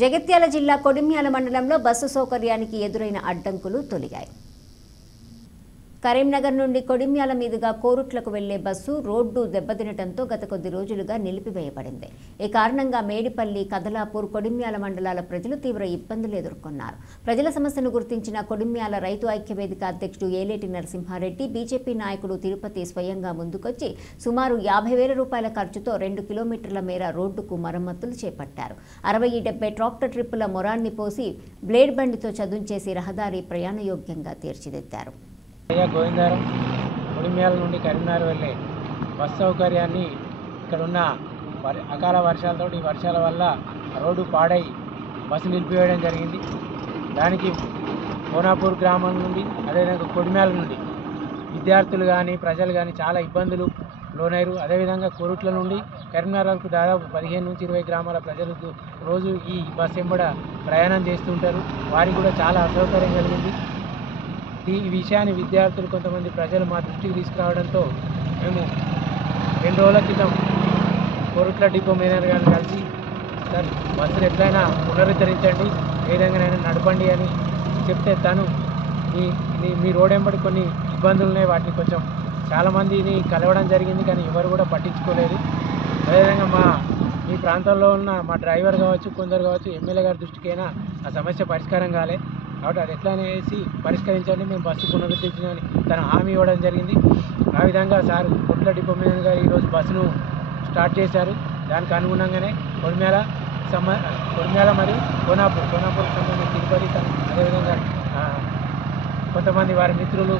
జగిత్యాల జిల్లా కొడిమ్యాల మండలంలో బస్సు సౌకర్యానికి ఎదురైన అడ్డంకులు తొలగాయి. కరీంనగర్ నుండి కొడిమ్యాల మీదుగా కోరుట్లకు వెళ్లే బస్సు రోడ్డు దెబ్బతినటంతో గత కొద్ది రోజులుగా నిలిపివేయబడింది. ఈ కారణంగా మేడిపల్లి, కదలాపూర్, కొడిమ్యాల మండలాల ప్రజలు తీవ్ర ఇబ్బందులు ఎదుర్కొన్నారు. ప్రజల సమస్యను గుర్తించిన కొడిమ్యాల రైతు ఐక్యవేదిక అధ్యక్షుడు ఏలేటి నరసింహారెడ్డి, బీజేపీ నాయకుడు తిరుపతి స్వయంగా ముందుకొచ్చి సుమారు 50,000 రూపాయల ఖర్చుతో 2 కిలోమీటర్ల మేర రోడ్డుకు మరమ్మతులు చేపట్టారు. 60-70 ట్రాక్టర్ ట్రిప్పుల మొరాన్ని పోసి బ్లేడ్ బండితో చదును చేసి రహదారి ప్రయాణయోగ్యంగా తీర్చిదిద్దారు. గోవిందారం కొడిమ్యాల నుండి కరీంనగర్ వెళ్ళే బస్ సౌకర్యాన్ని ఇక్కడున్న అకాల వర్షాలతో ఈ వర్షాల వల్ల రోడ్డు పాడై బస్సు నిలిపివేయడం జరిగింది. దానికి కోనాపూర్ గ్రామం నుండి అదేవిధంగా కొడిమ్యాల నుండి విద్యార్థులు కానీ ప్రజలు కానీ చాలా ఇబ్బందులు లోనయ్యారు. అదేవిధంగా కోరుట్ల నుండి కరీంనగర్ వరకు దాదాపు 15 నుంచి 20 గ్రామాల ప్రజలకు రోజు ఈ బస్సు వెంబడ ప్రయాణం చేస్తుంటారు. వారికి కూడా చాలా అసౌకర్యం కలిగింది. ఈ విషయాన్ని విద్యార్థులు కొంతమంది ప్రజలు మా దృష్టికి తీసుకురావడంతో మేము 2 రోజుల క్రితం కోరుట్ల డిపో మేనేజర్ గారిని కలిసి, సార్ బస్సులు ఎట్లయినా పునరుద్ధరించండి, ఏ విధంగానైనా నడపండి అని చెప్తే తను మీ రోడ్ వెంబడి కొన్ని ఇబ్బందులు ఉన్నాయి, వాటిని కొంచెం చాలామందిని కలవడం జరిగింది, కానీ ఎవరు కూడా పట్టించుకోలేదు. అదేవిధంగా మీ ప్రాంతంలో ఉన్న మా డ్రైవర్ కావచ్చు, కొందరు కావచ్చు, ఎమ్మెల్యే గారి దృష్టికైనా ఆ సమస్య పరిష్కారం కాలే. కాబట్టి అది ఎట్లనే వేసి పరిష్కరించండి, మేము బస్సు పునరుద్ధరించని తను హామీ ఇవ్వడం జరిగింది. ఆ విధంగా సార్ కొట్ల డిపో మేనేజర్ గారు ఈరోజు బస్సును స్టార్ట్ చేశారు. దానికి అనుగుణంగానే కొడిమ్యాల మరియు కోనాపూర్కి సంబంధించిన తిరుపతి, అదేవిధంగా కొంతమంది వారి మిత్రులు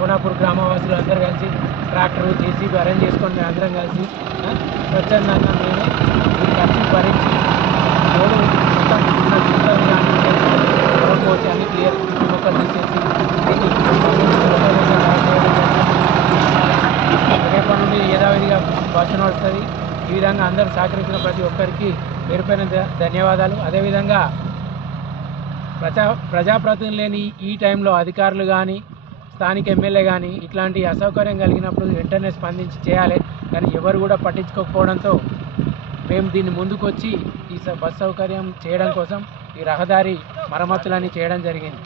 కోనాపూర్ గ్రామవాసులు అందరూ కలిసి ట్రాక్టర్ జేసీబీ అరేంజ్ చేసుకొని అందరం కలిసి స్వచ్ఛందంగా మేము ఈ ఖర్చు భరించి రోడ్డు పోసి అన్ని క్లియర్ మొక్కలు తీసేసి రేపటి నుండి యథావిధిగా బస్సు నడుస్తుంది. ఈ విధంగా అందరూ సహకరించిన ప్రతి ఒక్కరికి పేరుపైన ధన్యవాదాలు. అదేవిధంగా ప్రజాప్రతినిధులు లేని ఈ టైంలో అధికారులు కానీ స్థానిక ఎమ్మెల్యే కానీ ఇట్లాంటి అసౌకర్యం కలిగినప్పుడు వెంటనే స్పందించి చేయాలి, కానీ ఎవరు కూడా పట్టించుకోకపోవడంతో మేము దీన్ని ముందుకొచ్చి ఈ బస్ సౌకర్యం చేయడం కోసం ఈ రహదారి మరమ్మతులన్నీ చేయడం జరిగింది.